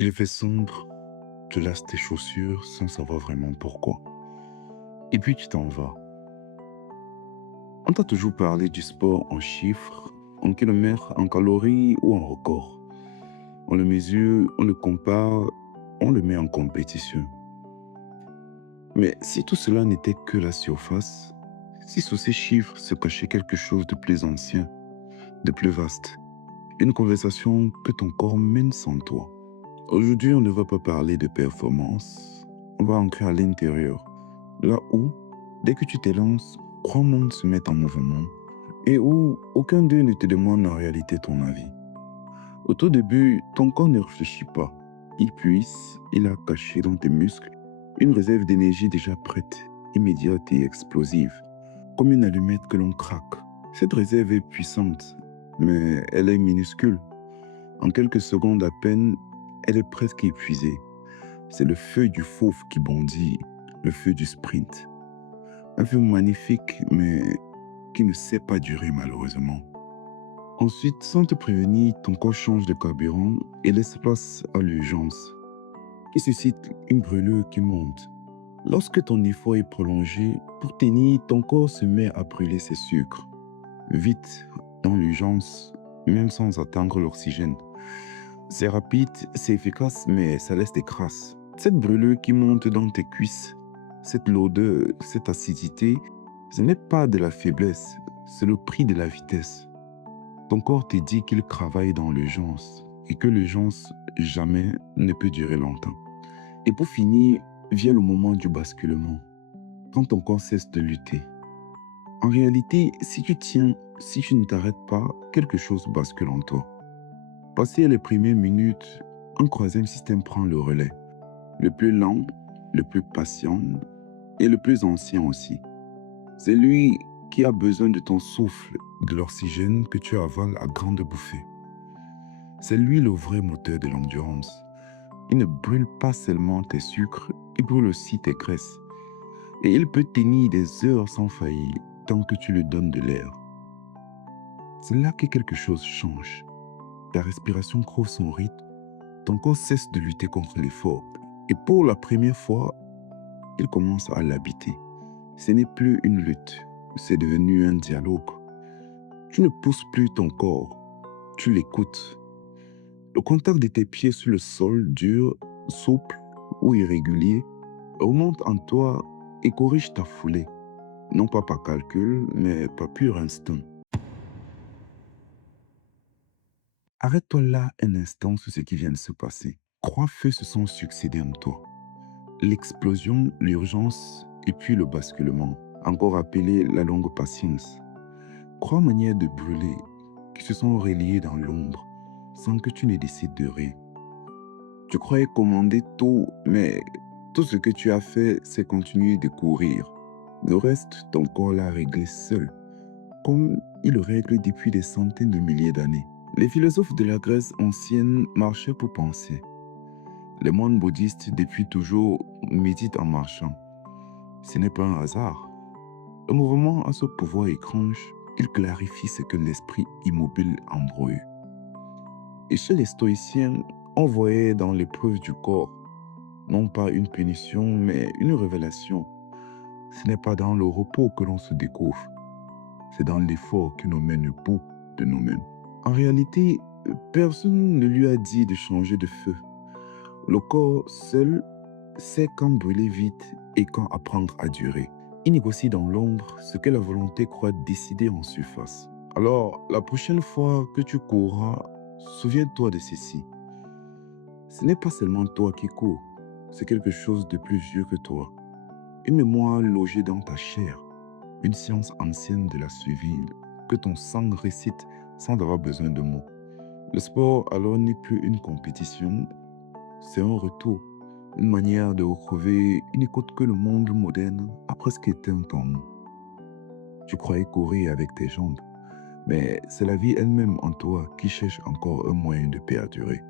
Il fait sombre, tu lasses tes chaussures sans savoir vraiment pourquoi. Et puis tu t'en vas. On t'a toujours parlé du sport en chiffres, en kilomètres, en calories ou en records. On le mesure, on le compare, on le met en compétition. Mais si tout cela n'était que la surface, si sous ces chiffres se cachait quelque chose de plus ancien, de plus vaste, une conversation que ton corps mène sans toi. Aujourd'hui, on ne va pas parler de performance, on va entrer à l'intérieur, là où, dès que tu t'élances, trois mondes se mettent en mouvement et où aucun d'eux ne te demande en réalité ton avis. Au tout début, ton corps ne réfléchit pas. Il puise, il a caché dans tes muscles une réserve d'énergie déjà prête, immédiate et explosive, comme une allumette que l'on craque. Cette réserve est puissante, mais elle est minuscule. En quelques secondes à peine, elle est presque épuisée. C'est le feu du fauve qui bondit, le feu du sprint. Un feu magnifique, mais qui ne sait pas durer malheureusement. Ensuite, sans te prévenir, ton corps change de carburant et laisse place à l'urgence, qui suscite une brûlure qui monte. Lorsque ton effort est prolongé, pour tenir, ton corps se met à brûler ses sucres. Vite, dans l'urgence, même sans attendre l'oxygène. C'est rapide, c'est efficace, mais ça laisse des traces. Cette brûlure qui monte dans tes cuisses, cette lourdeur, cette acidité, ce n'est pas de la faiblesse, c'est le prix de la vitesse. Ton corps te dit qu'il travaille dans l'urgence et que l'urgence jamais ne peut durer longtemps. Et pour finir, vient le moment du basculement, quand ton corps cesse de lutter. En réalité, si tu tiens, si tu ne t'arrêtes pas, quelque chose bascule en toi. Passé les premières minutes, un troisième système prend le relais. Le plus lent, le plus patient et le plus ancien aussi. C'est lui qui a besoin de ton souffle, de l'oxygène que tu avales à grande bouffée. C'est lui le vrai moteur de l'endurance. Il ne brûle pas seulement tes sucres, il brûle aussi tes graisses. Et il peut tenir des heures sans faillir tant que tu lui donnes de l'air. C'est là que quelque chose change. Ta respiration trouve son rythme, ton corps cesse de lutter contre l'effort. Et pour la première fois, il commence à l'habiter. Ce n'est plus une lutte, c'est devenu un dialogue. Tu ne pousses plus ton corps, tu l'écoutes. Le contact de tes pieds sur le sol dur, souple ou irrégulier remonte en toi et corrige ta foulée. Non pas par calcul, mais par pur instinct. Arrête-toi là un instant sur ce qui vient de se passer. Trois feux se sont succédés en toi. L'explosion, l'urgence et puis le basculement, encore appelé la longue patience. Trois manières de brûler qui se sont reliées dans l'ombre sans que tu ne décides de rien. Tu croyais commander tout, mais tout ce que tu as fait, c'est continuer de courir. Le reste, ton corps l'a réglé seul, comme il le règle depuis des centaines de milliers d'années. Les philosophes de la Grèce ancienne marchaient pour penser. Les moines bouddhistes, depuis toujours, méditent en marchant. Ce n'est pas un hasard. Le mouvement a ce pouvoir étrange, il clarifie ce que l'esprit immobile embrouille. Et chez les stoïciens, on voyait dans l'épreuve du corps, non pas une punition, mais une révélation. Ce n'est pas dans le repos que l'on se découvre, c'est dans l'effort qui nous mène au bout de nous-mêmes. En réalité, personne ne lui a dit de changer de feu. Le corps seul sait quand brûler vite et quand apprendre à durer. Il négocie dans l'ombre ce que la volonté croit décider en surface. Alors, la prochaine fois que tu courras, souviens-toi de ceci. Ce n'est pas seulement toi qui cours, c'est quelque chose de plus vieux que toi. Une mémoire logée dans ta chair, une science ancienne de la survie que ton sang récite sans avoir besoin de mots. Le sport alors n'est plus une compétition, c'est un retour, une manière de retrouver une écoute que le monde moderne a presque éteint en nous. Tu croyais courir avec tes jambes, mais c'est la vie elle-même en toi qui cherche encore un moyen de perdurer.